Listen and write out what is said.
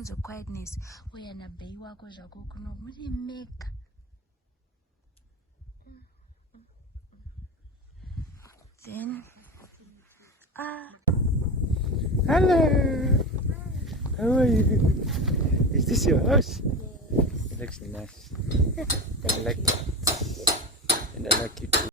unonzi quietness. Uya na bei wako zvako kuno muri mega. Then hello. How are you? Is this your house? Yes. It looks nice. I like it. And I like you too.